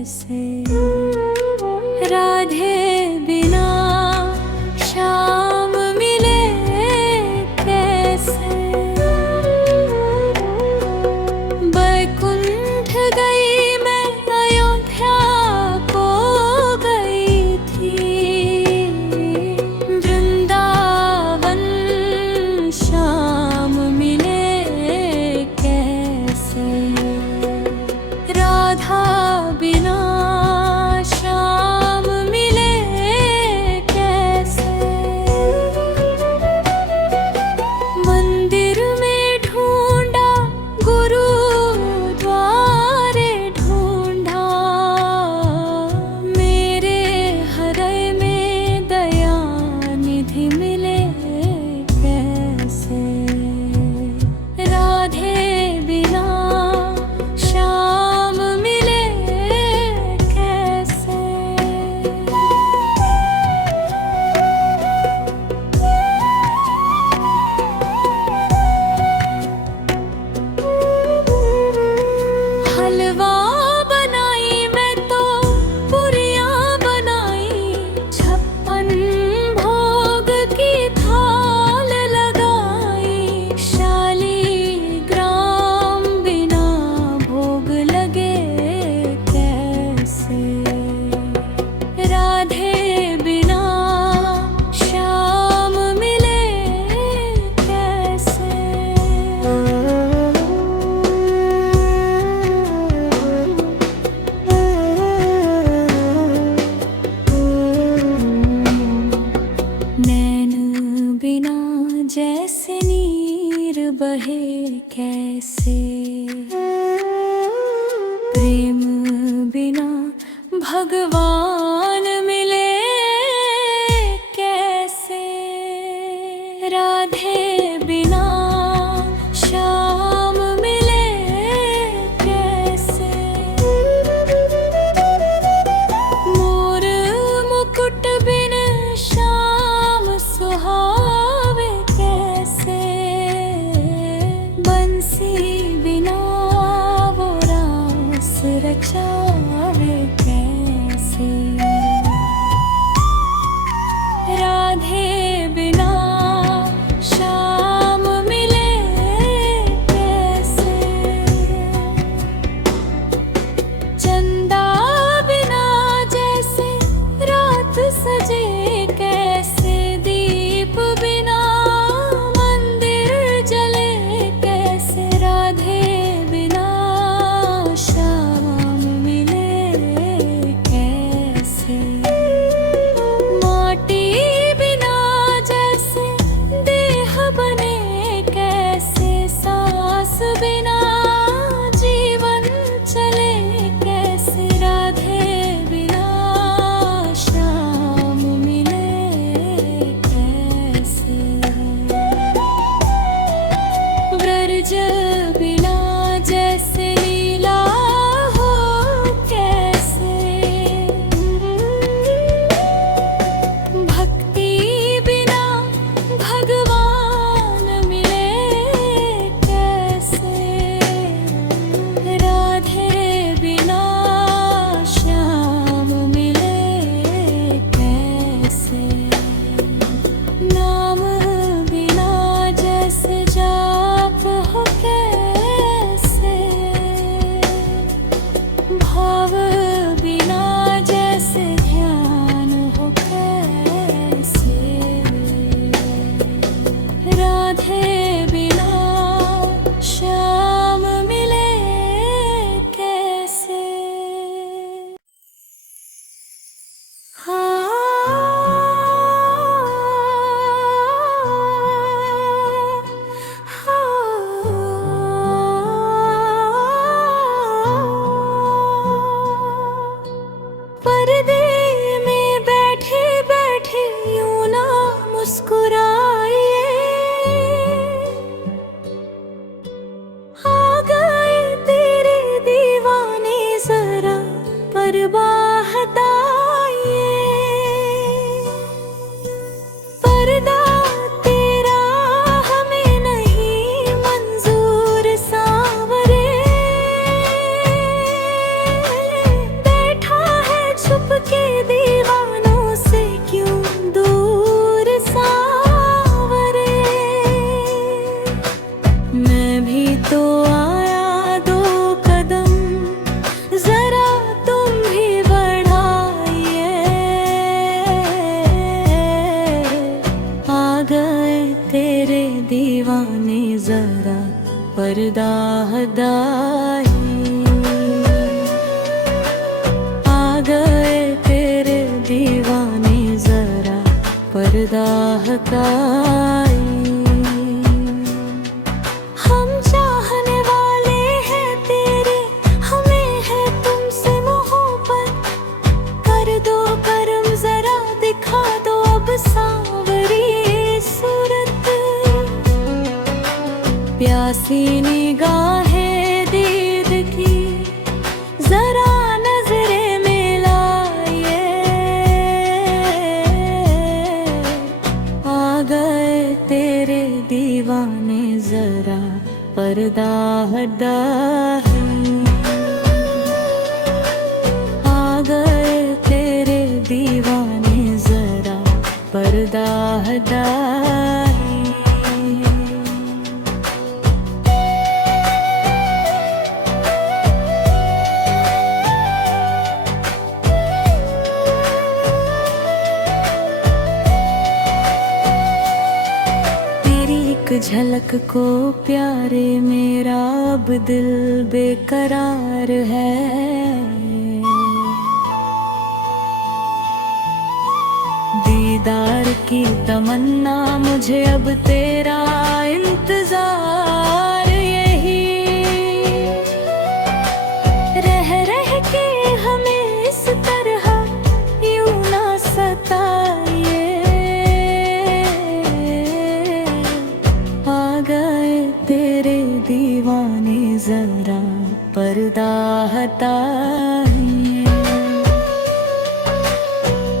कैसे राधे बिना शाम मिले कैसे। बैकुंठ गई मैं अयोध्या को गई थी, वृंदावन शाम मिले कैसे। राधा बिना शाम मिले कैसे। मंदिर में ढूंढा, गुरुद्वारे ढूंढा, मेरे हृदय में दया निधि मिले कैसे। राधे बिना शाम मिले कैसे। हलवा बनाई मैं तो पुरियां बनाई, 56 भोग की थाल लगाई। शालीग्राम बिना भोग लगे कैसे। राधे बिना शाम मिले कैसे। नैन बिना जैसे नीर बहे कैसे। प्रेम बिना भगवान मिले कैसे। राधे बिना शाम मिले कैसे। मोर मुकुट बिन शाम सुहावे कैसे। बंसी बिना वो रास रचावे कैसे। राधे बिना शाम मिले कैसे। चंदा बिना जैसे रात सजे कैसे। दीप बिना मंदिर जले कैसे। राधे बिना शाम मिले कैसे। माटी बिना जैसे देह बने कैसे। सांस बिना जीवन चले कैसे। राधे बिना शाम मिले कैसे। ब्रज बिना जैसे लीला हो कैसे। भक्ति बिना भगवान मिले कैसे। राधे बिना शाम मिले कैसे। नाम बिना जैसे जाप हो कैसे। भाव बिना जैसे ध्यान हो कैसे। राधे बिना शाम मिले कैसे। पर्दे में बैठे बैठे यूं ना मुस्कुराइए। आ गए तेरे दीवाने जरा परवाह हटाइए। पर्दा तेरा हमें नहीं मंजूर सांवरे। बैठ पर्दा हटाई। हम चाहने वाले हैं तेरे, हमें है तुमसे मोहब्बत। कर दो करम जरा दिखा दो अब सांवरी सूरत। प्यासी निगाहें दीद की जरा नजरे मिलाइए। आ गए तेरे दीवाने जरा पर्दा हटाए। आ गए तेरे दीवाने जरा पर्दा हटाए। झलक को प्यारे मेरा अब दिल बेकरार है। दीदार की तमन्ना मुझे अब तेरा इंतजार यही। रह रह के हमें इस तरह यूं ना सताइए। तेरे दीवाने जरा पर्दा हटाइए।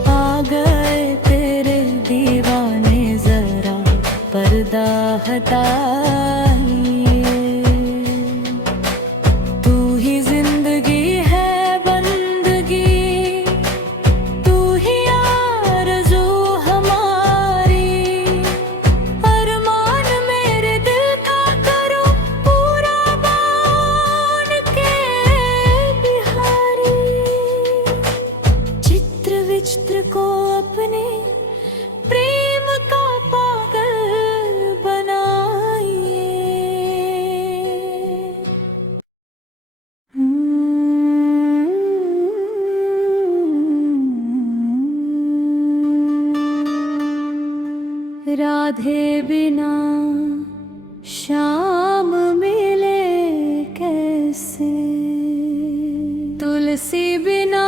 आ गए तेरे दीवाने जरा पर्दा हटाइए। तू ही जिंदगी है बंदगी, तू ही आरज़ू हमारी। अरमान मेरे दिल का करो पूरा बान के बिहारी। चित्र विचित्र को अपने प्रेम का पागल बनाइए। राधे बिना शाम मिले कैसे, तुलसी बिना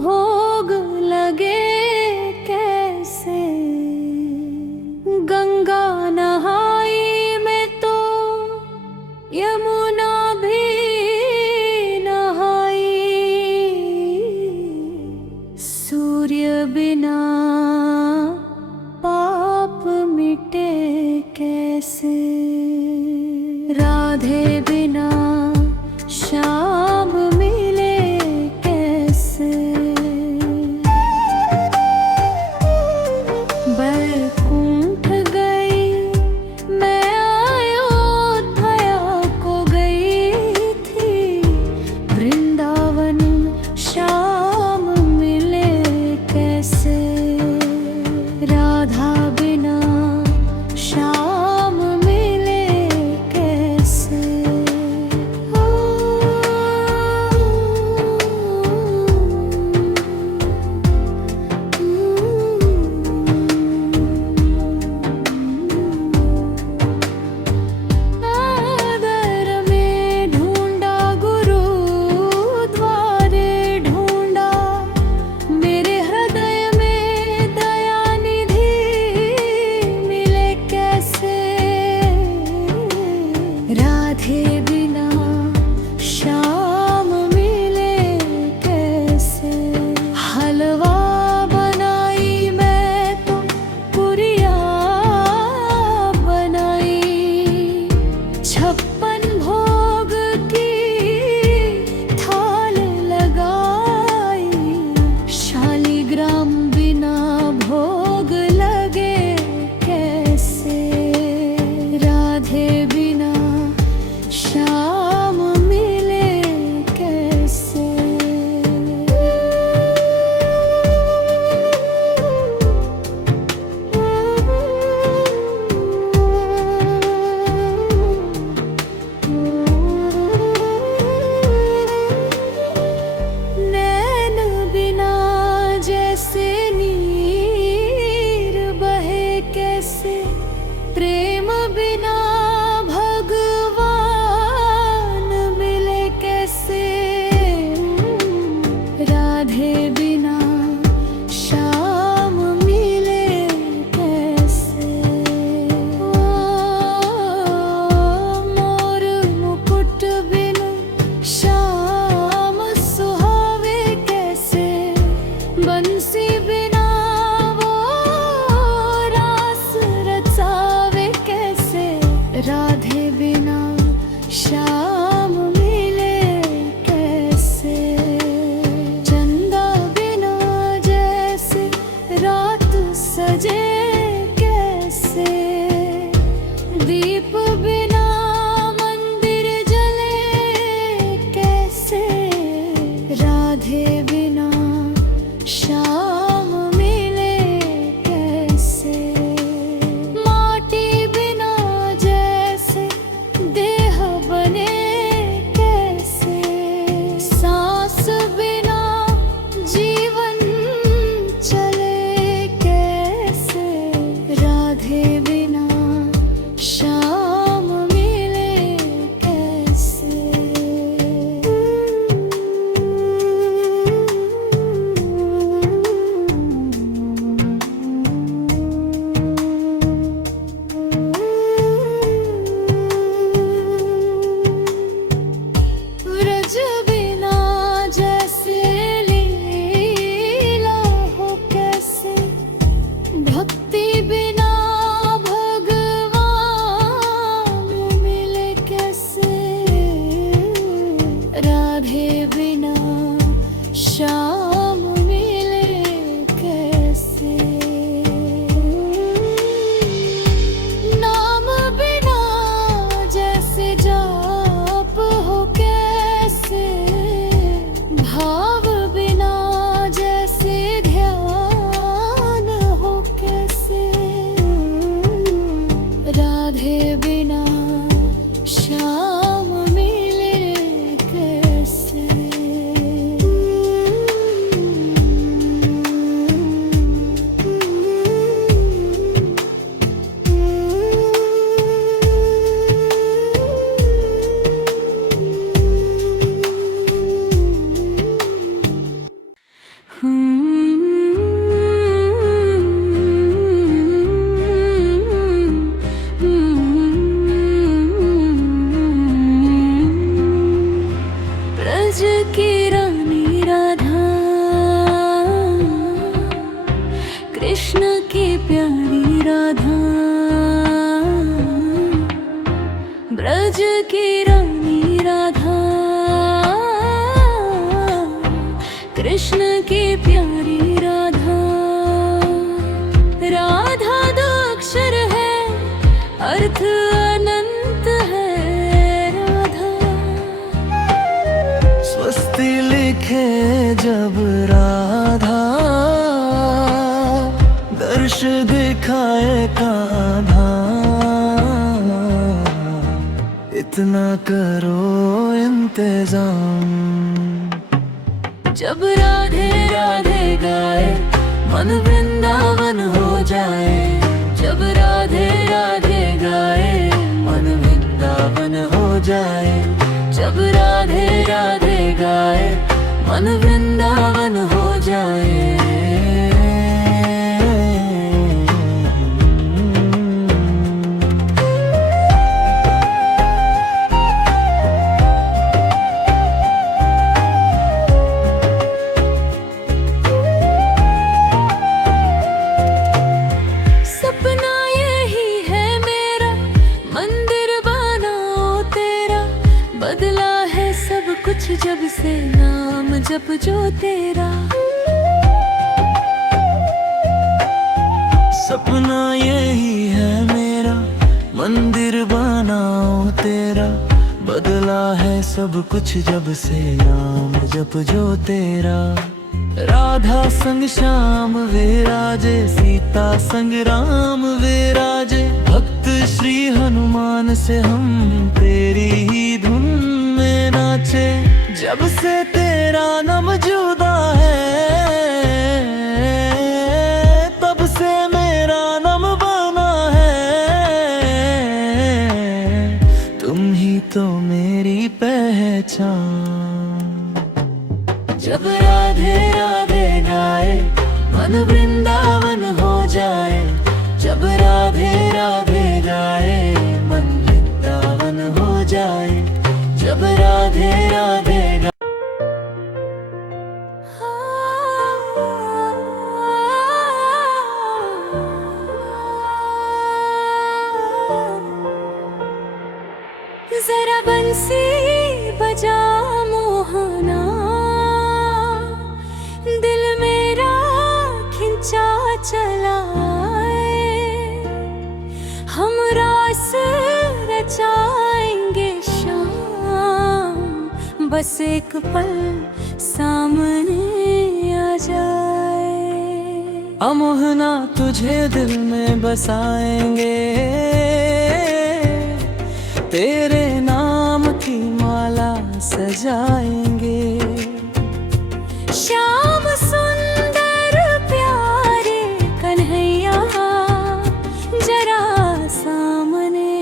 भोग लगे कैसे। गंगा नहाई में तो यमुना भी नहाई। सूर्य बिना पाप मिटे कैसे। राधे बिना शाम मिले कैसे। बैकुंठ गई मैं अयोध्या को गई थी। वृंदावन शाम मिले कैसे। राधे बिना शाम मिले कैसे, माटी बिना जैसे देह बने कैसे, सांस बिना जीवन चले कैसे, राधे बिना शाम मिले कैसे। व्रज बिना जैसे लीला हो कैसे, भक्ति बिना भगवान मिले कैसे, राधे बिना शाम मिले कैसे। नाम बिना जैसे जाप हो कैसे, भाव बिना जैसे ध्यान हो कैसे, राधे बिना शाम मिले कैसे। ब्रज की रानी राधा, कृष्ण की प्यारी राधा, ब्रज की रानी राधा, कृष्ण की प्यारी राधा। राधा दो अक्षर है, अर्थ अनंत है राधा। स्वस्ति लिखे जब राधा, दर्श दिखाए कान्हा, इतना करो इंतजाम। जब राधे राधे गाए मन वृंदावन हो जाए, जब राधे राधे गाए मन वृंदावन हो जाए, जब राधे राधे गाए मन वृंदावन हो जाए। सपना यही है मेरा, मंदिर बनाओ तेरा, बदला है सब कुछ जब से नाम जप जो तेरा। सपना यही है मेरा, मंदिर बनाओ तेरा, बदला है सब कुछ जब से नाम जप जो तेरा। राधा संग श्याम विराजे, सीता संग राम विराजे, भक्त श्री हनुमान से हम तेरी ही धुन में नाचे। जब से तेरा नाम जुदा है, तब से मेरा नाम बना है, तुम ही तो मेरी पहचान। जब राधे राधे गाए मन वृंदावन हो जाए, जब राधे राधे गाए मन वृंदावन हो जाए, जब राधे राधे गाए। जरा बंसी बजा मोहना, दिल मेरा खिंचा चला है, हम रास रचाएंगे शाम, बस एक पल सामने आ जाए। अमोहना तुझे दिल में बसाएंगे, तेरे नाम की माला सजाएंगे। श्याम सुंदर प्यारे कन्हैया जरा सामने,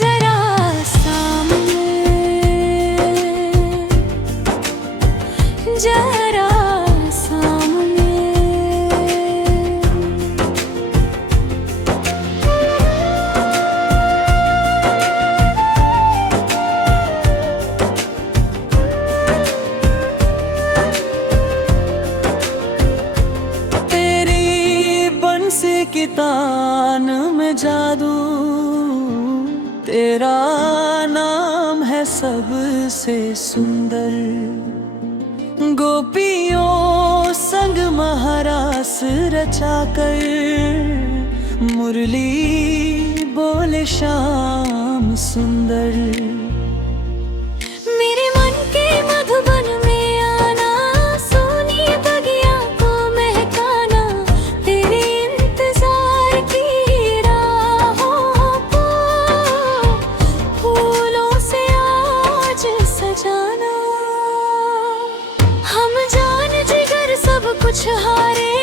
जरा सामने, जरा सामने। की तान में जादू, तेरा नाम है सबसे सुंदर। गोपियों संग महारास रचाकर, मुरली बोले श्याम सुंदर। मेरे मन के मधुबन में आना, सोनी बगिया को महकाना, तेरे इंतजार की राहों को फूलों से आज सजाना। हम जान जिगर सब कुछ हारे,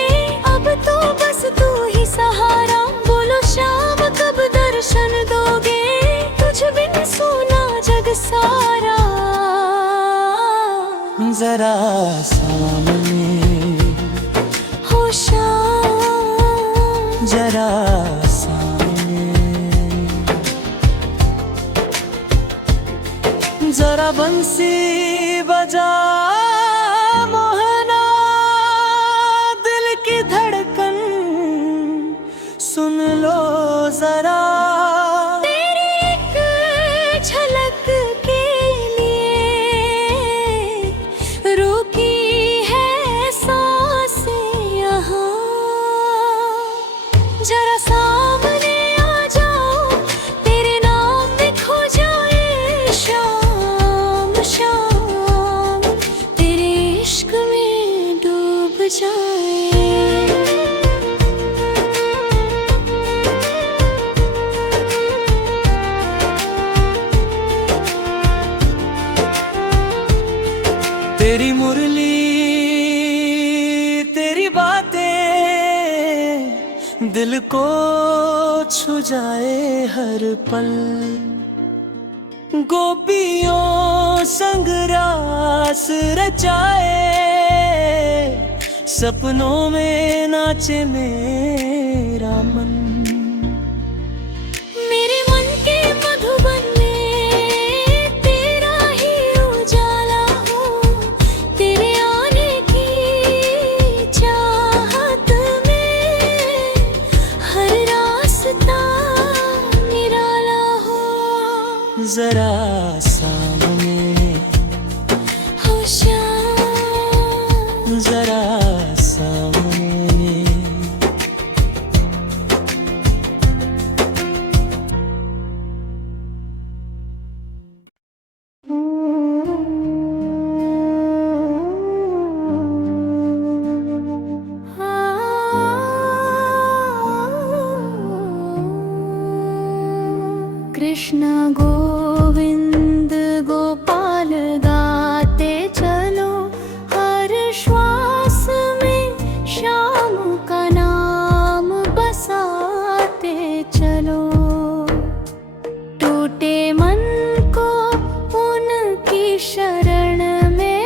अब तो बस तू ही सहारा। बोलो श्याम कब दर्शन दोगे, तुझ बिन सोना जग सारा। जरा सामने हो श्याम, जरा सामने, जरा बंसी बजा मोहना, दिल की धड़कन सुन लो जरा। तेरी एक झलक के लिए रुकी है सांसें यहाँ। जरा सामने आ जाओ, तेरे नाम में खो जाए शाम शाम, तेरे इश्क में डूब जाए। तेरी मुरली तेरी बातें दिल को छू जाए हर पल। गोपियों संग रास रचाए, सपनों में नाचे मेरा मन। मेरे मन के मधुबन में तेरा ही उजाला हो, तेरे आने की चाहत में हर रास्ता निराला हो। जरा सामने हो श्याम, जरा सामने, कृष्ण गोविंद गोपाल गाते चलो, हर श्वास में श्याम का नाम बसाते चलो। टूटे मन को उनकी शरण में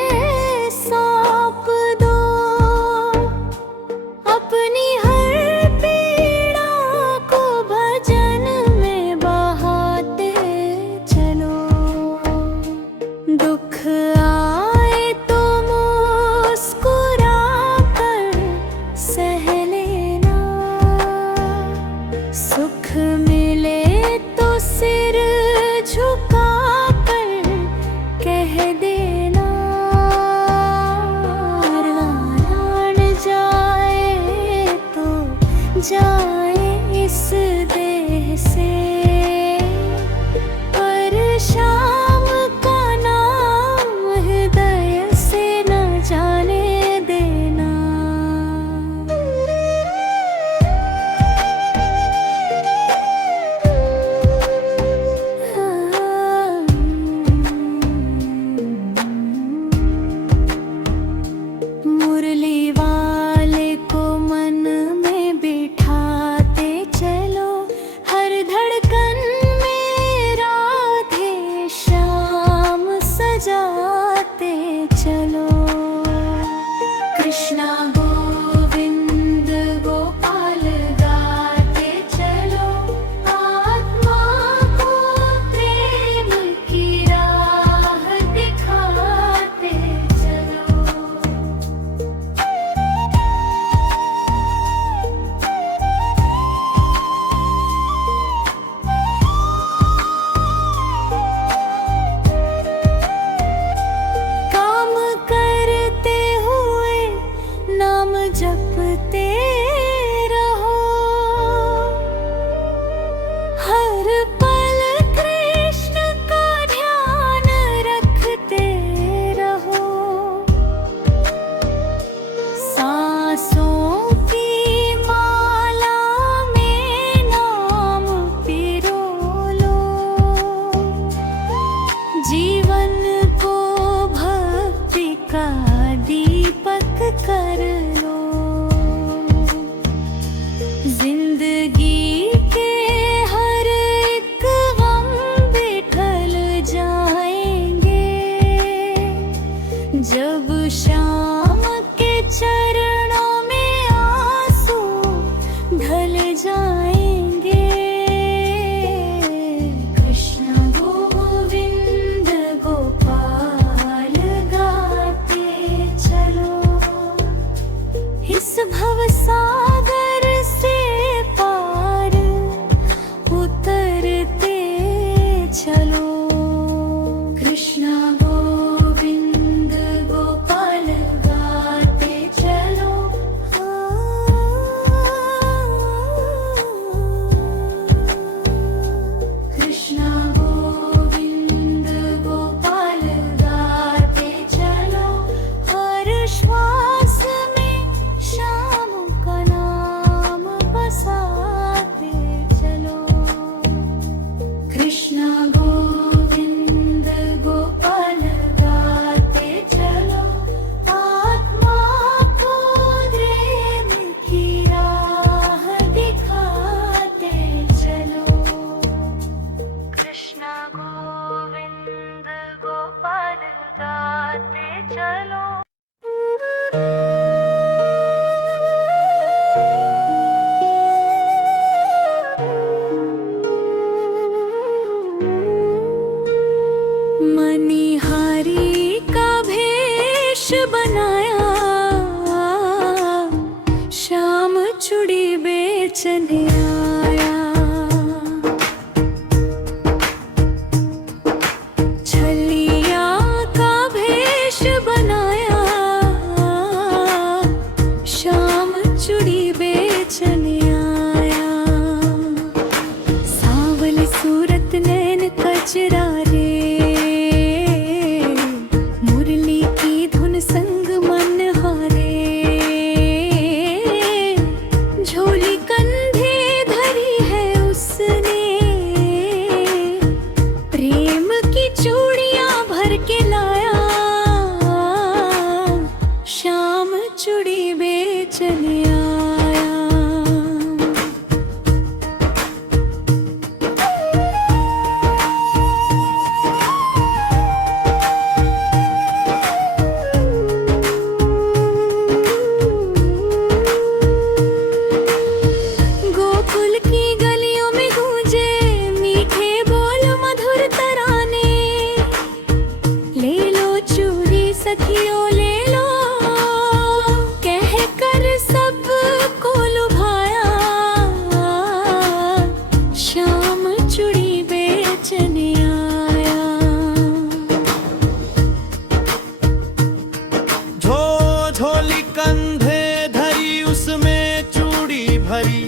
सौंप दो, अपनी हर पीड़ा को भजन में बहाते चलो। दुख आए तो मुस्कुरा कर सह लेना, सुख मिले तो सिर झुका कर कह देना। प्राण जाए तो जाए इस देह से, पर शाम का बजाते चलो। कृष्णा गोविंद गोपाल गाते चलो, आत्मा को प्रेम की राह दिखाते चलो। काम करते हुए नाम जपते रहो, हर पल कृष्ण का ध्यान रखते रहो। सांसों की माला में नाम पिरो लो, जीवन को भक्ति का दीपक कर लो। जिंदगी के हर एक गम बिखर जाएंगे, जब शाम के चरणों में आंसू ढल जाएंगे। कृष्ण गोविंद गोपाल गाते चलो, इस भव सागर से पार उतरते चलो। कृष्ण गोविंद गोपाल गाते चलो। कृष्ण गोविंद गोपाल गाते चलो, हर श्वास में श्याम का नाम बसाते चलो। कृष्ण गोविंद गोपाल गाते चलो, आत्मा को प्रेम की राह दिखाते चलो। कृष्ण गोविंद गोपाल गाते चलो। मनिहारी का भेष बनाया, शाम चूड़ी बेचने आया। छलिया का भेष बनाया, शाम चूड़ी बेचने आया। सांवली सूरत नैन कचरा रे, मुरली की धुन संग मन हारे। झोली कंधे धरी है उसने, प्रेम की चूड़ियां भर के लाया। शाम चूड़ी बेचने आया। गोकुल की गलियों में गूंजे मीठे बोल मधुर तराने। ले लो चूड़ी सखियों ले लो, कह कर सबको लुभाया। शाम चूड़ी बेचने आया। झोली कंधे धरी उसमें चूड़ी भरी,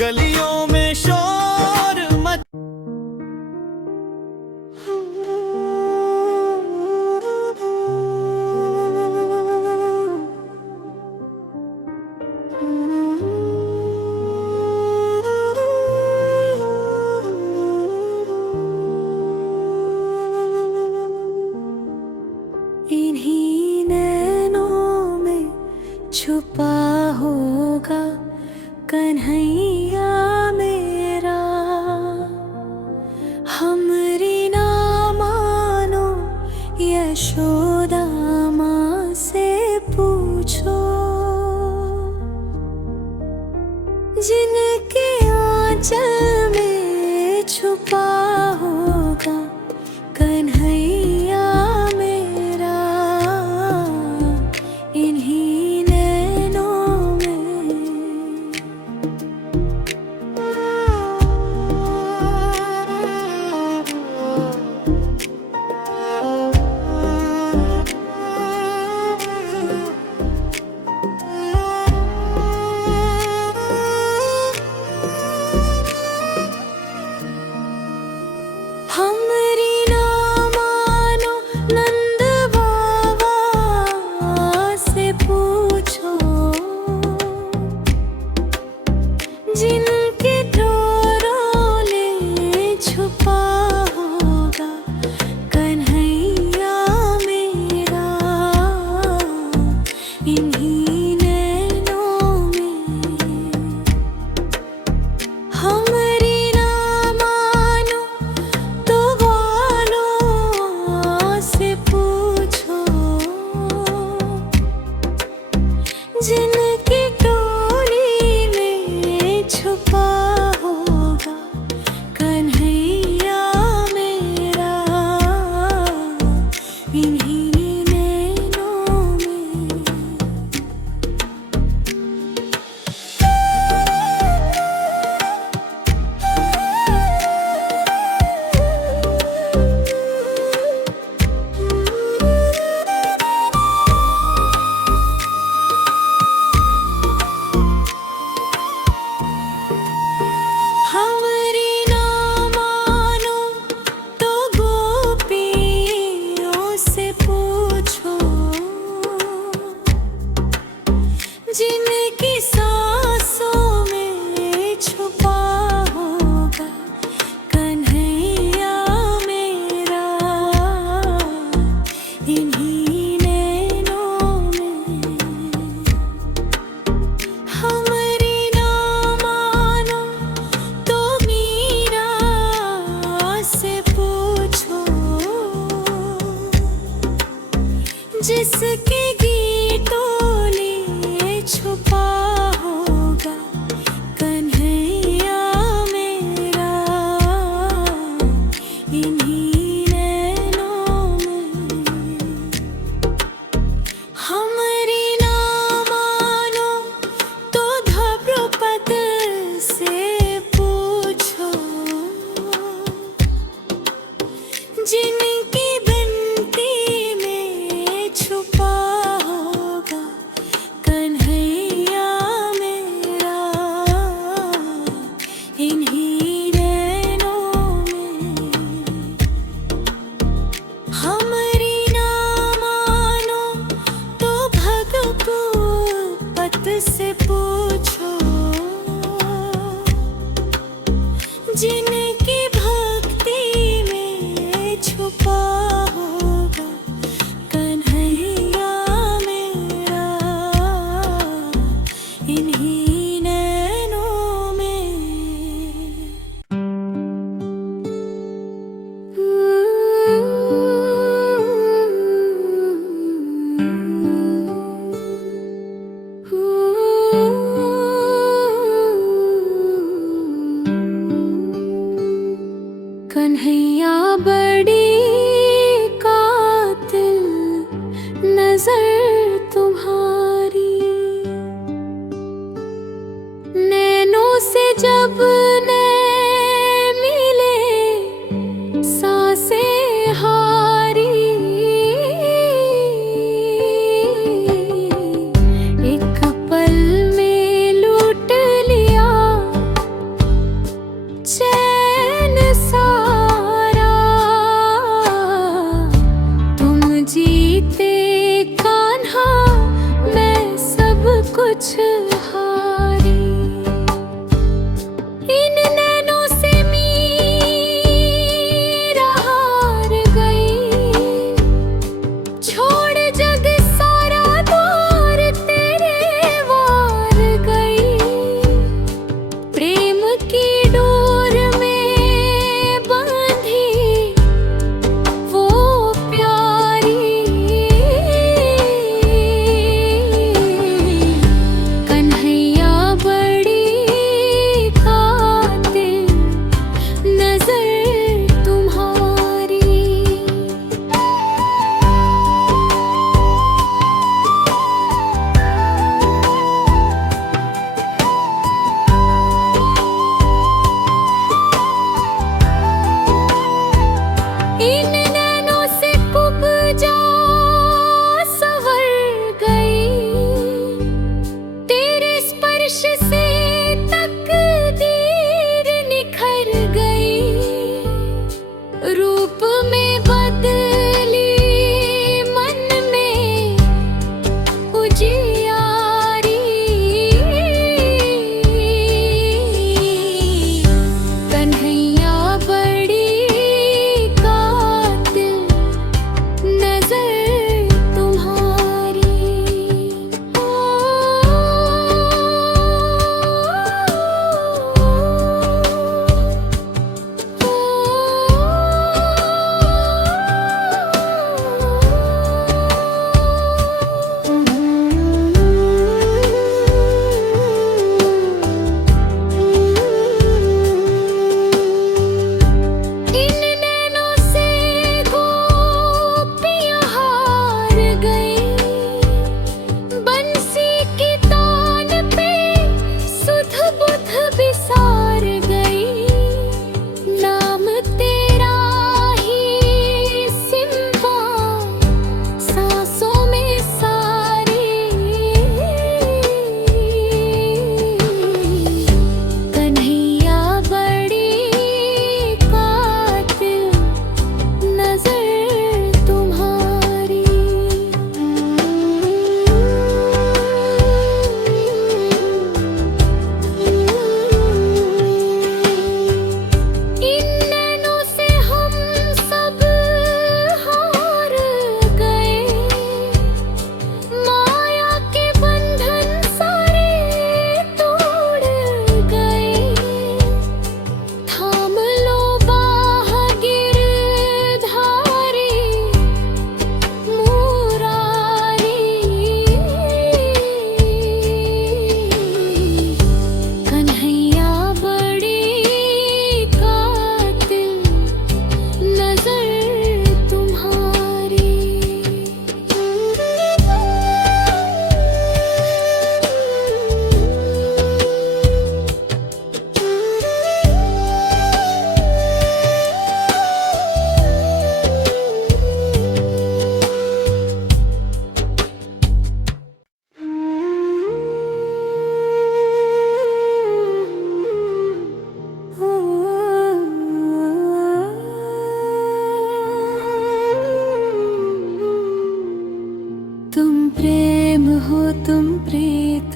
गलियों में शोर मच। इन्हीं नैनों में छुपा होगा कन्हैया मेरा। हमरी ना मानो यशोदा माँ से पूछो, जिनके आंचल में छुपा होगा कन्हैया मेरा, इन्हीं नैनों में। हमरी ना मानो नंद बाबा से पूछो, जिनके डोरोले छुपा होगा कन्हैया मेरा, इन्हीं नैनों में। हमरी ना मानो तो वालों से पूछो, जिनकी टोली में छुपा होगा कन्हैया मेरा, इन्हीं नैनों में। हमरी ना मानो तो गोपियों से पूछो, जिनकी सांसों में छुपा होगा कन्हैया मेरा, इन्हीं नैनों में। हमरी ना मानो तो मीरा से पूछो, जिसके गीतोले छुपा होगा कन्हैया मेरा, इन्हीं नैनों में। हमरी ना मानो तो ध्रुपद से पूछो, जिनकी बंती में छुपा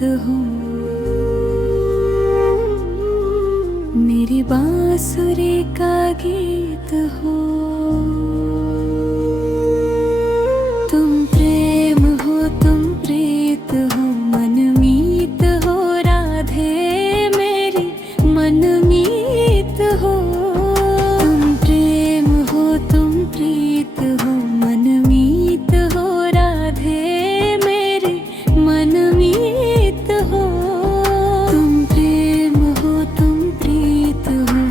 हो, मेरी बांसुरी का गीत हो। तुम प्रेम हो, तुम प्रीत हो, मनमीत हो राधे मेरी मनमीत हो। तुम प्रेम हो, तुम प्रीत हो, मनमीत हो राधे मेरी मनमीत हो। तुम प्रेम हो, तुम प्रीत हो,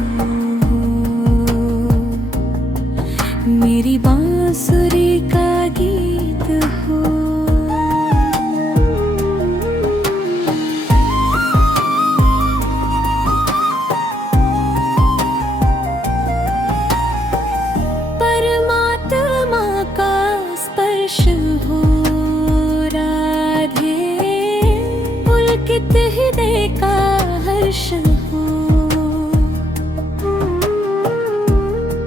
मेरी बांसुरी का गीत हो। परमात्मा का स्पर्श हो राधे, पुलकित हृदय का हर्ष हो।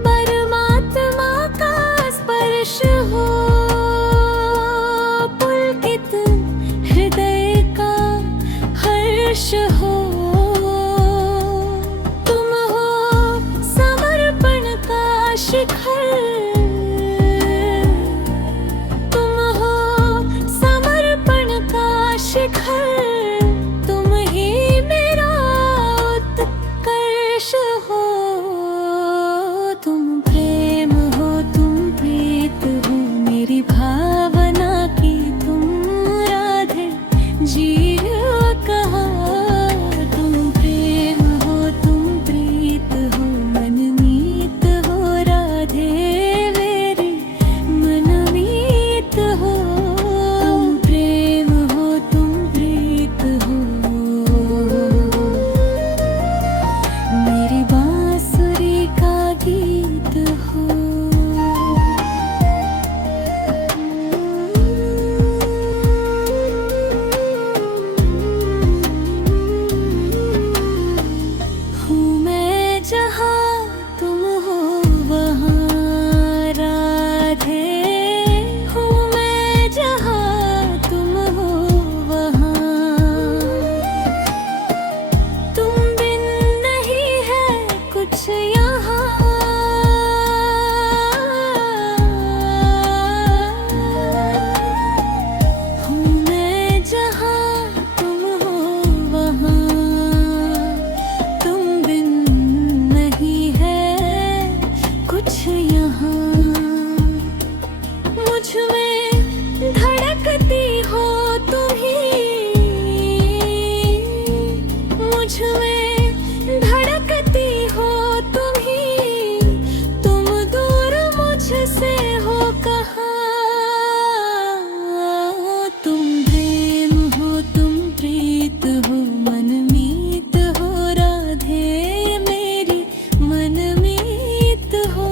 परमात्मा का स्पर्श हो, पुलकित हृदय का हर्ष हो। तुम हो समर्पण का शिखर, तुम हो समर्पण का शिखर। तुम ही मेरा उत्कर्ष हो। तुम प्रेम हो, तुम प्रीत हो, मेरी भावना की तुम राधे जीव कहा। तुम प्रेम हो, तुम प्रीत हो, मनमीत हो राधे मेरी मनमीत हो। तुम प्रेम हो, तुम प्रीत हो, मेरी बांसुरी का गीत हो। हूँ मैं जहाँ तुम हो वहाँ राधे, हूँ मैं जहाँ तुम हो वहाँ। तुम बिन नहीं है कुछ यहाँ, हूँ मैं जहाँ तुम हो वहाँ। तुम बिन नहीं है कुछ यहाँ। मुझ में धड़कती हो तुम ही, मुझ में धड़कती हो तुम ही। तुम दूर मुझसे हो कहाँ। तुम प्रेम हो, तुम प्रीत हो, मनमीत हो राधे मेरी मनमीत हो।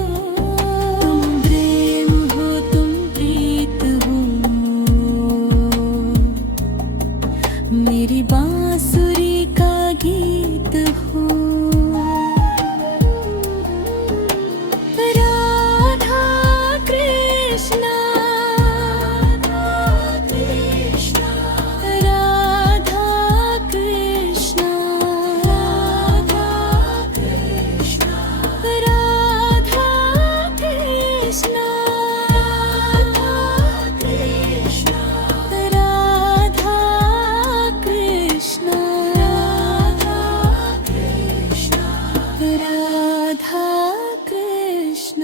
तुम प्रेम हो, तुम प्रीत हो, मेरी बांसुरी का गीत हो। राधा कृष्ण, राधा कृष्ण, राधा कृष्ण, राधा कृष्ण, राधा कृष्ण, राधा कृष्ण, राधा कृष्ण, राधा कृष्ण, राधा कृष्ण।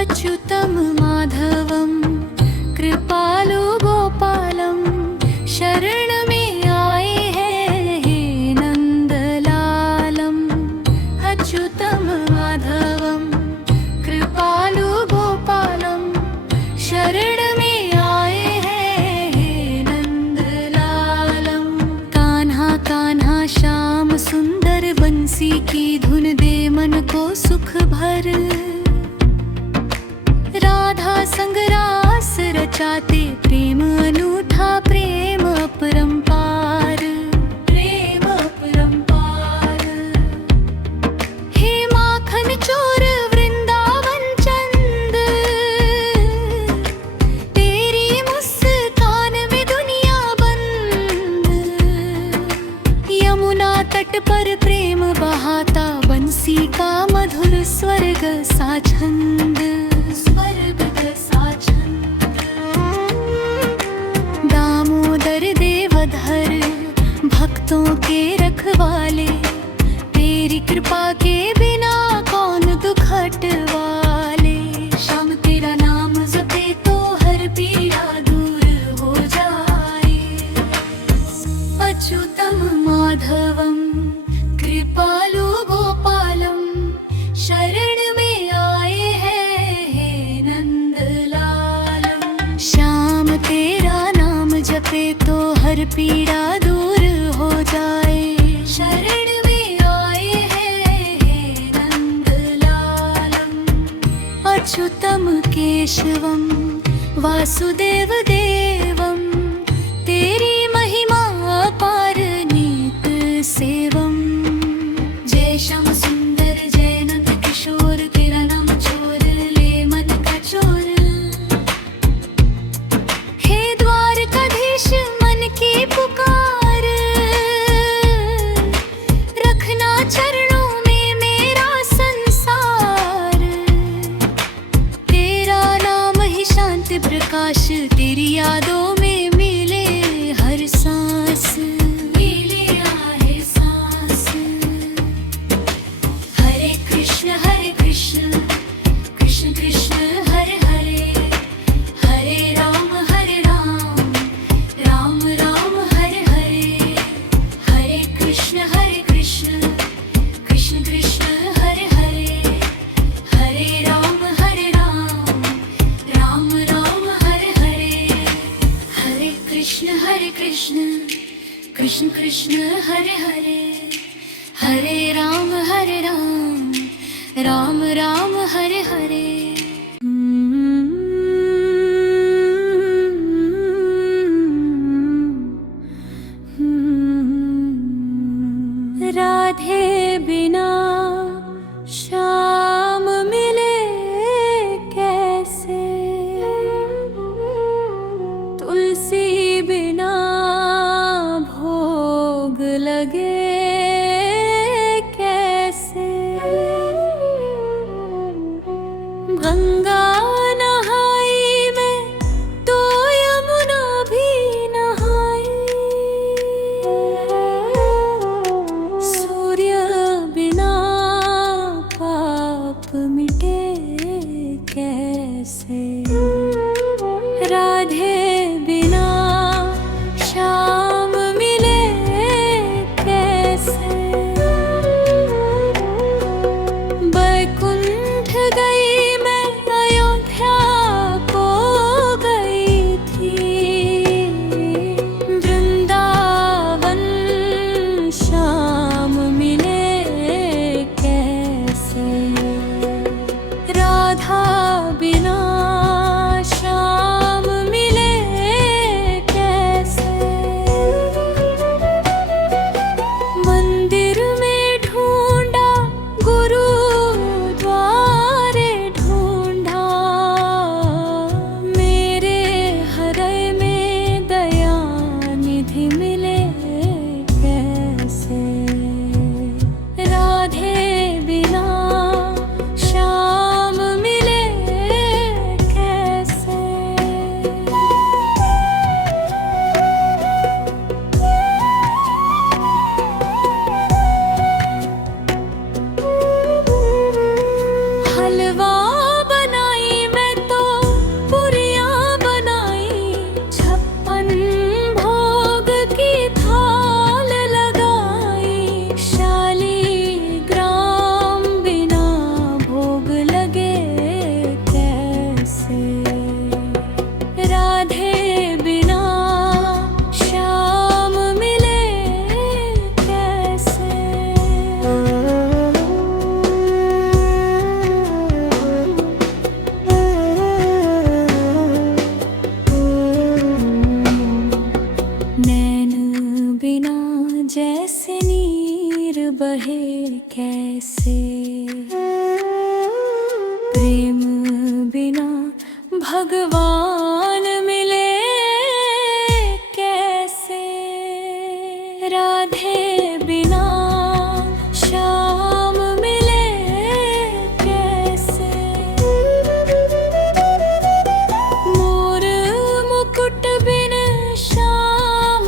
अच्युतं माधवं कृपालु गोपालं शरण में आए हैं हे नंदलालम। अच्युतं माधवं कृपालु गोपालं शरण में आए हैं हे नंदलालम। कान्हा कान्हा श्याम सुंदर बंसी की धुन दे मन को सुख भर। राधा संग रास रचाते प्रेम अनूठा, प्रेम अपरंपार, प्रेम अपरंपार। हर देवधर भक्तों के रखवाले, तेरी कृपा के बिना कौन दुख हटवाले। श्याम तेरा नाम जपे तो हर पीड़ा दूर हो जाए। अच्युतम माधवम कृपालु गोपालम, शरण में आए हैं हे नंदलालम। श्याम तेरा नाम जपे तो हर पीड़ा दूर हो जाए। शरण में आए हैं हे नंदलालम। अच्युतम केशवम वासुदेव देवम, तेरी महिमा अपार नीत सेवम। जय श्याम सुंदर जय नंद किशोर, तेरा नाम छोर ले मन का चोर। हे द्वारकाधीश मन की पुकार, रखना चरणों में मेरा संसार। तेरा नाम ही शांति प्रकाश, तेरी यादों में मिले हर सांस। मिले आहे सांस। हरे कृष्ण कृष्ण कृष्ण हरे हरे, हरे राम राम राम हरे हरे। हरे कृष्ण कृष्ण कृष्ण हरे हरे, हरे राम राम हरे हरे। हरे कृष्ण कृष्ण कृष्ण हरे हरे, हरे राम राम हरे हरे। राधे बिना श्याम मिले कैसे, तुलसी बिना भोग लगे कैसे। गंगा नहाई मैं तो यमुना भी नहाई, सूर्य बिना पाप मिटे कैसे। राधे बिना श्याम मिले कैसे। बैकुंठ गई मैं अयोध्या को गई थी, वृंदावन श्याम मिले कैसे। राधा बिना श्याम मिले कैसे। मंदिर में ढूंढा गुरुद्वारे ढूंढा, मेरे हृदय में दया निधि मिले कैसे। राधे बिना श्याम मिले कैसे। हलवा बनाई मैं तो पुरियां बनाई, 56 भोग की थाल लगाई। शालीग्राम बिना भोग लगे कैसे। राधे बिना श्याम मिले कैसे। नैन बिना जैसे नीर बहे कैसे। प्रेम बिना भगवान मिले कैसे। राधे बिना श्याम मिले कैसे। मोर मुकुट बिन श्याम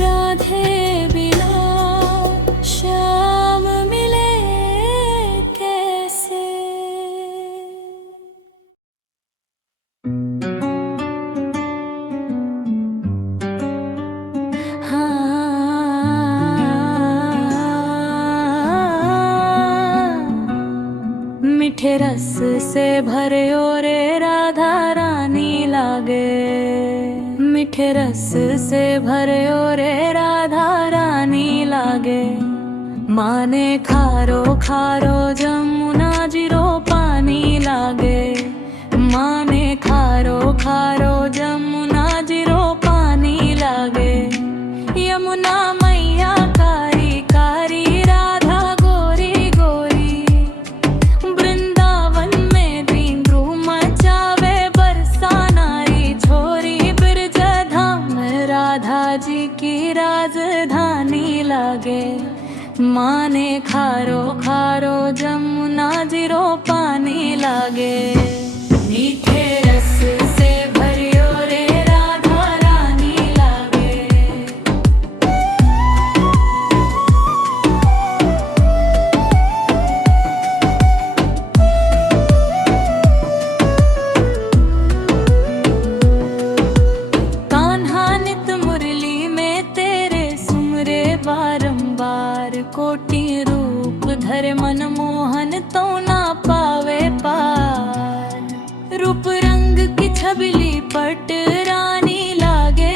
राधे बिना श्याम मिले कैसे। मीठे रस से भरियो रे राधा रानी लागे, मीठे रस से भरियो रे राधा रानी लागे। माने खारो खारो जमुना जीरो पानी लागे, माने खारो खारो जमुना जीरो पानी लागे। यमुना मैया कारी कारी राधा गोरी गोरी, वृंदावन में दीन धूम मचावे बरसा नारी छोरी। ब्रज धाम राधा जी की राजधानी लागे, माने खारो खारो जमुना जीरो पानी लागे। मीठे रस से भरियो रे राधा रानी लागे। कान्हा नित मुरली में तेरे सुमरे बारंबार, कोटि रूप धरे मनमोहन तो ना पावे पार। रूप रंग की छबीली पट रानी लागे,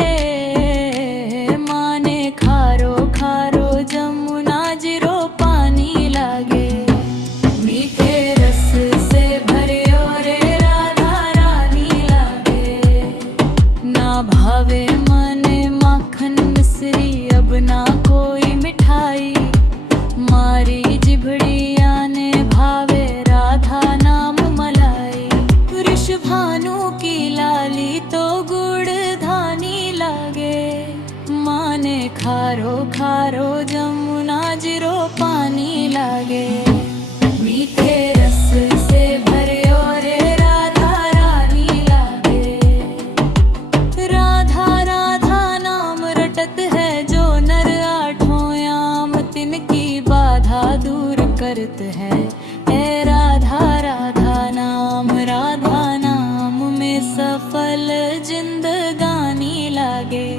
माने खारो खारो जमुना जीरो पानी लागे। मीठे रस से भरियो रे राधा रानी लागे। ना भावे मने माखन मिश्री अब ना कोई मिठाई, मारी जिभड़िया ने भावे राधा नाम मलाई। वृषभानु की लाली तो गुड़ धानी लागे, माने खारो खारो जमुना जीरो पानी लागे। मीठे रस से भरियो रे राधा रानी लागे। राधा राधा नाम रटत है जो नर आठों याम, तिनकी बाधा दूर करत है ए राधा राधा नाम। राधा नाम में सफल जिंदगानी लागे,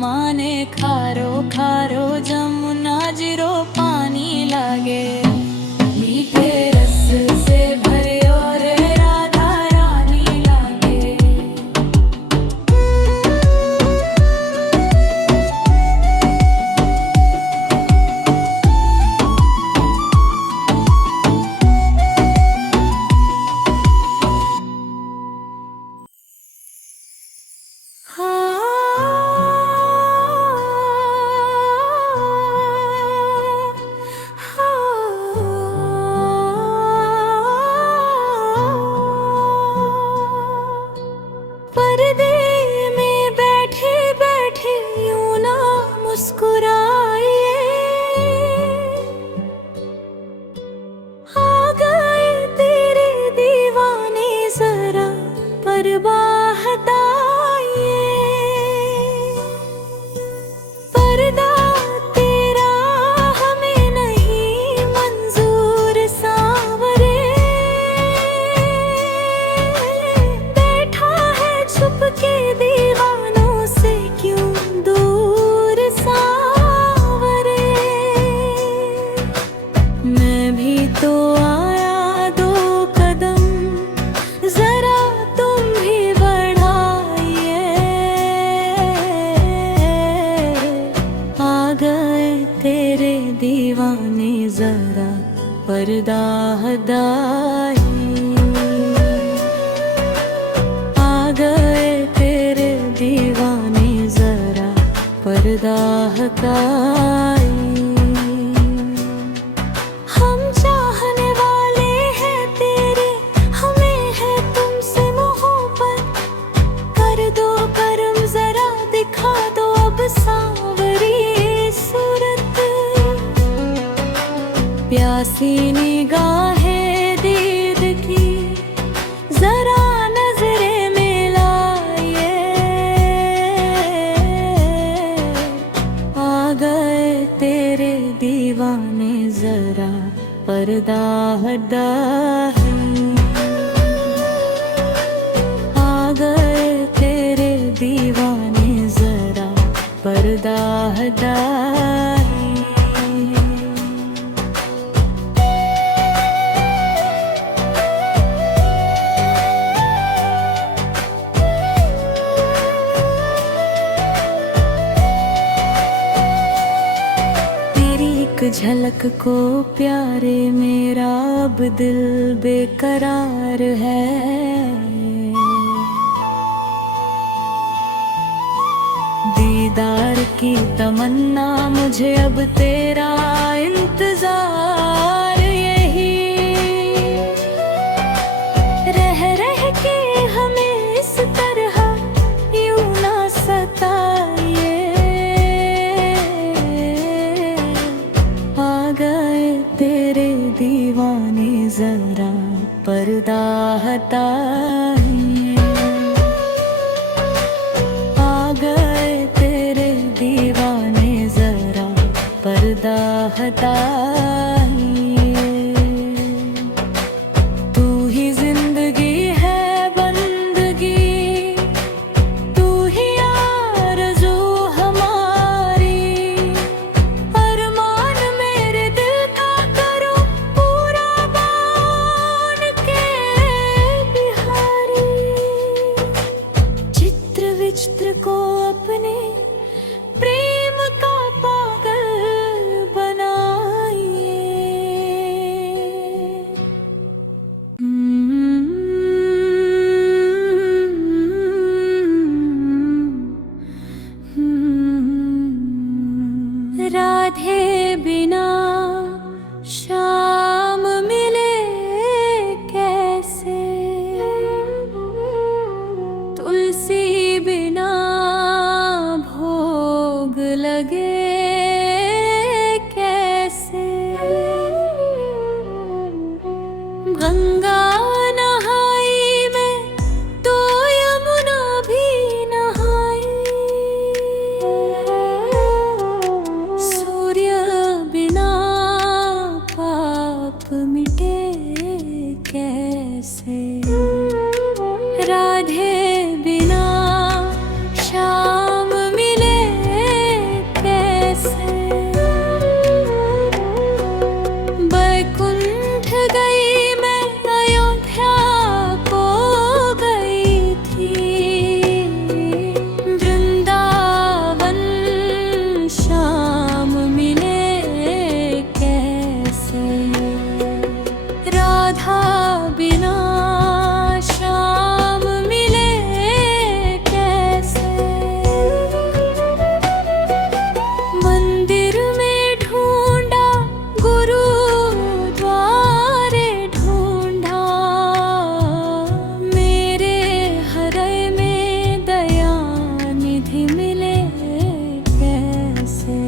माने खारो खारो जमुना जीरो पानी लागे। मीठे रस से भरियो रे राधा रानी लागे। पर्दे में बैठे बैठे यूं ना मुस्कुराइए, आ गए तेरे दीवाने जरा परवाह हटाइए। पर्दा तेरा हमें नहीं मंजूर सांवरे, बैठा है छुप के दीवानों से क्यों दूर सांवरे। मैं भी तो आया दो कदम, जरा तुम भी बढ़ाइए। आ गए तेरे दीवाने जरा पर्दा हटाइए। आ गए तेरे दीवाने जरा पर्दा हटाइए। हम चाहने वाले हैं तेरे, हमें है तुमसे मोहब्बत। कर दो करम जरा दिखा दो अब सांवरी सूरत। प्यासी निगाहें दीद की जरा नजरे मिलाइए। दीवाने जरा पर्दा हटाइए। तेरी एक झलक को प्यारे मेरा अब दिल बेकरार है। दीदार की तमन्ना मुझे अब तेरा इंतजार यही। रह रह के हमें इस तरह यूं ना सताइए। आ गए तेरे दीवाने जरा पर्दा हटाइए। पर्दा हटाइए। तू ही जिंदगी है बंदगी, तू ही आरज़ू हमारी। अरमान मेरे दिल का करो पूरा बन के बिहारी। चित्र विचित्र को अपने प्रेम का पागल राधे बिना शाम मिले कैसे, तुलसी बिना भोग लगे कैसे। गंगा नहाई मैं तो यमुना भी नहाई। मिटे कैसे, राधे बिना शाम मिले कैसे। बैकुंठ गई मैं अयोध्या को गई थी। वृंदावन शाम मिले कैसे। राधा बिना शाम मिले कैसे। मंदिर में ढूंढा गुरुद्वारे ढूंढा, मेरे हृदय में दया निधि मिले कैसे।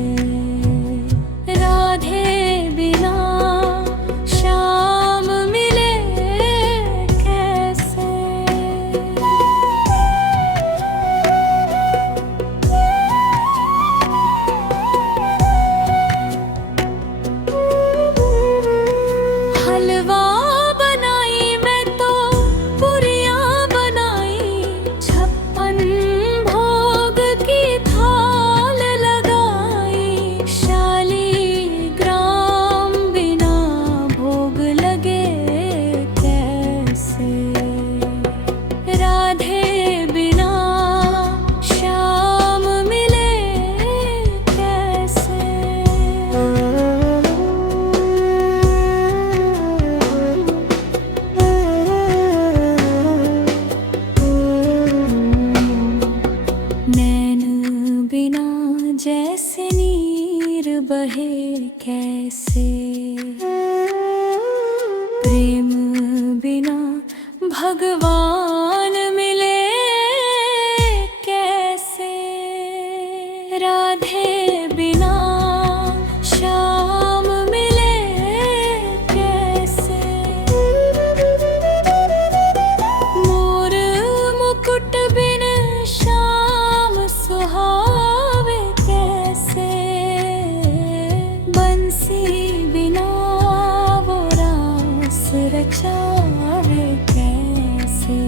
राधे बिना हलवा बनाई मैं तो पुरियां बनाई। 56 भोग की थाल लगाई। शालीग्राम बिना भोग लगे कैसे। राधे बिना शाम मिले कैसे। नैन बिना जैसे नीर बहे कैसे। प्रेम बिना भगवान मिले कैसे। राधे बिना शाम मिले कैसे। मोर मुकुट बिन शाम सुहावे कैसे। बंसी बिना वो रास रचावे कैसे।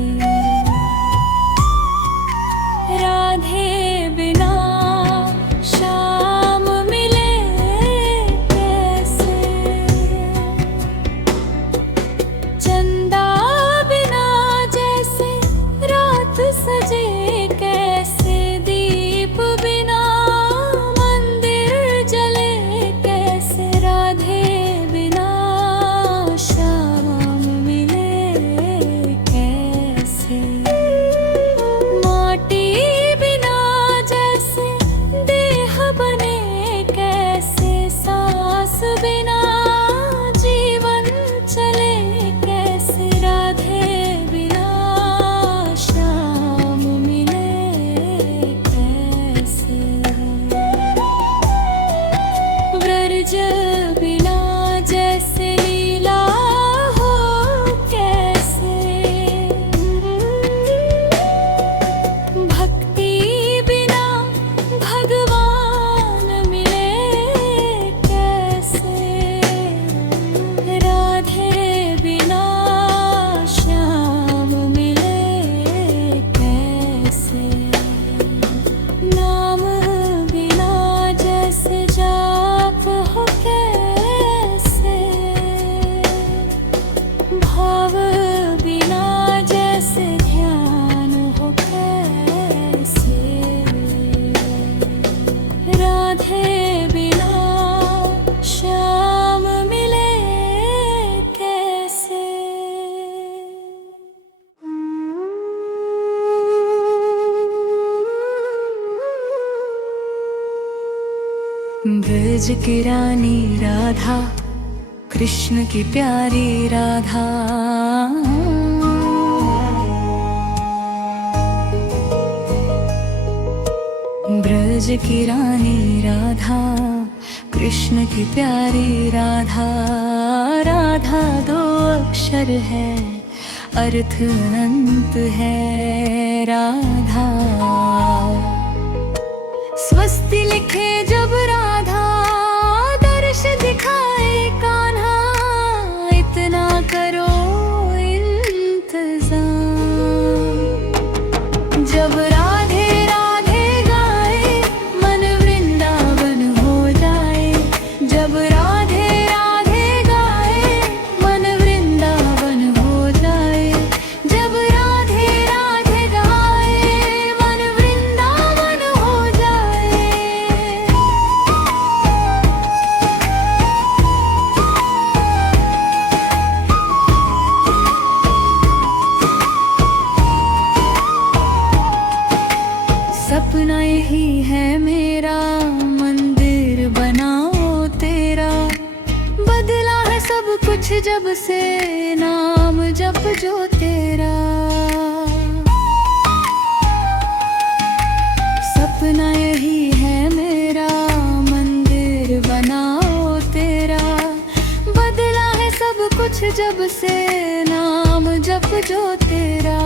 ब्रज की रानी राधा, कृष्ण की प्यारी राधा। ब्रज की रानी राधा, कृष्ण की प्यारी राधा। राधा दो अक्षर है, अर्थ अनंत है राधा। स्वस्ति लिखे जब राधा, दर्श दिखाए कान्हा। इतना करो इंतजाम, जब राधे राधे गाए मन वृंदावन हो जाए। जब राधे राधे गाए मन वृंदावन हो जाए। जब राधे राधे गाए मन वृंदावन हो जाए। सपना यही है मेरा, मंदिर बनाओ तेरा। बदला है सब कुछ जब से, नाम जप जो तेरा। सपना यही है मेरा, मंदिर बनाओ तेरा। बदला है सब कुछ जब से, नाम जप जो तेरा।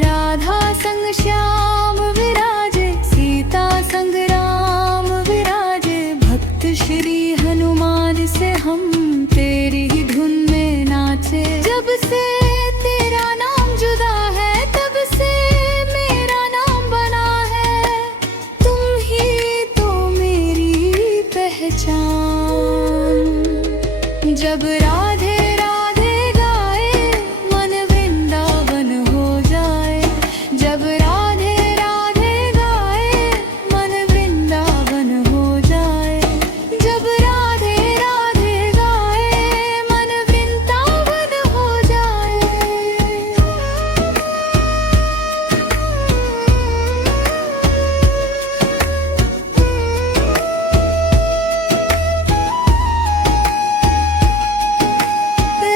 राधा संग श्याम विराजे, सीता संग राम विराजे। भक्त श्री हनुमान से हम तेरी ही धुन में नाचे। जब से तेरा नाम जुदा है, तब से मेरा नाम बना है। तुम ही तो मेरी पहचान। जब राधे राधे गाए मन वृंदावन हो जाए। जब राधे राधे गाए मन वृंदावन हो जाए। जब राधे राधे गाए मन वृंदावन हो जाए।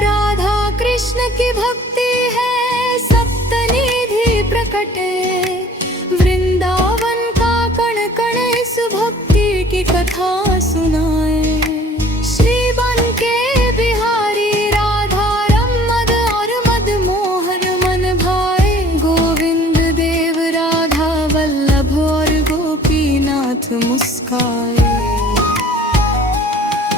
राधा कृष्ण की भक्ति है सप्तनिधि प्रकटे। वृंदावन का कण कण इस भक्ति की कथा सुनाए। श्री बन के बिहारी राधा रम मद और मद मोहन मन भाए। गोविंद देव राधा वल्लभ और गोपीनाथ मुस्काए।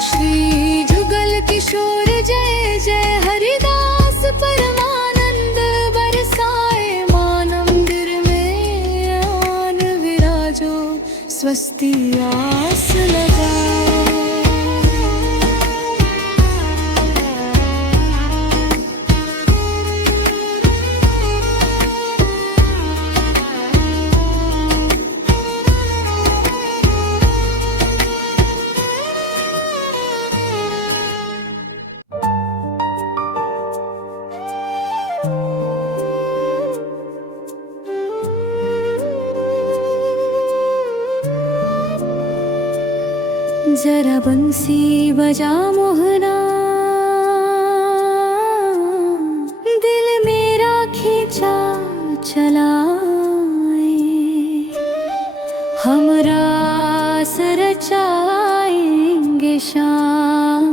श्री जुगल किशोर जय जय हरिदास परमानंद बरसाए। मान मंदिर में आन विराजो, स्वस्ति आस लगाओ। जरा बंसी बजा मोहना, दिल मेरा खींचा चलाए। हम रास रचाएंगे शाम,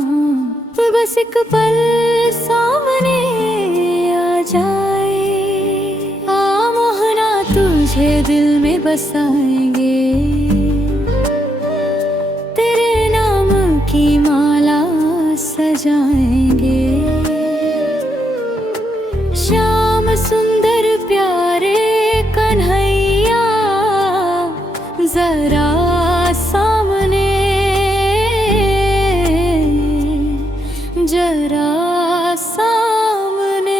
बस एक पल सामने आ जाए। आ मोहना तुझे दिल में बसाएंगे। की माला सजाएंगे। श्याम सुंदर प्यारे कन्हैया, जरा सामने जरा सामने।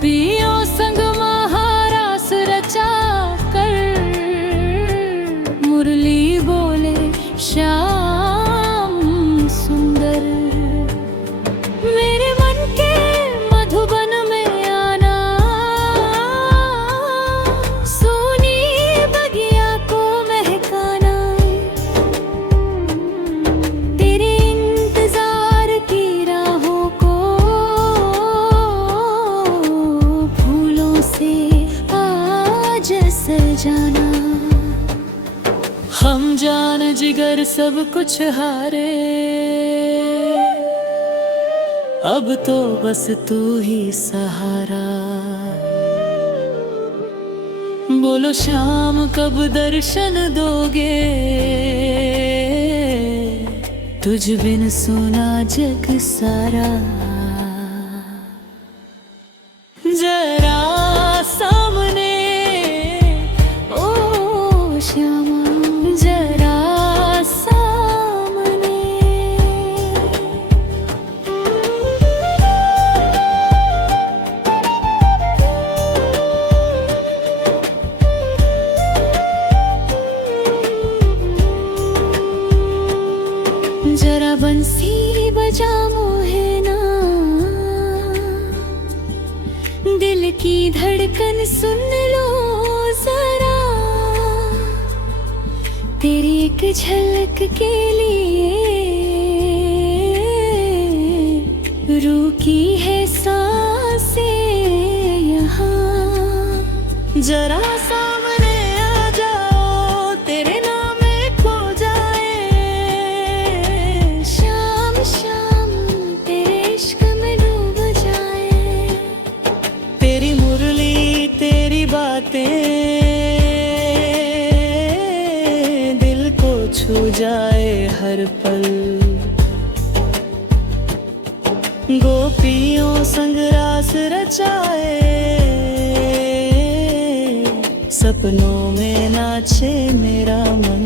गोपियों संग महारास रचा कर मुरली बोले श्याम सुंदर। मेरे मन के मधुबन में आना, सोनी बगिया को महकाना, तेरे इंतजार की राहों को फूलों से आज सजाना। हम जान जिगर सब कुछ हारे, अब तो बस तू ही सहारा। बोलो शाम कब दर्शन दोगे, तुझ बिन सुना जग सारा। जरा सामने ओ श्यामा, जरा सामने। जरा बंसी बजा मोहे ना, दिल की धड़कन सुन लो जरा। तेरी एक झलक के लिए रुकी है सांसें यहाँ। जरा सामने आ जाओ, तेरे नाम में खो जाए। शाम शाम तेरे इश्क में डूब जाए। तेरी मुरली तेरी बातें दिल को छू जाए हर पल। गोपियों संग रास रचाए, सपनों में नाचे मेरा मन।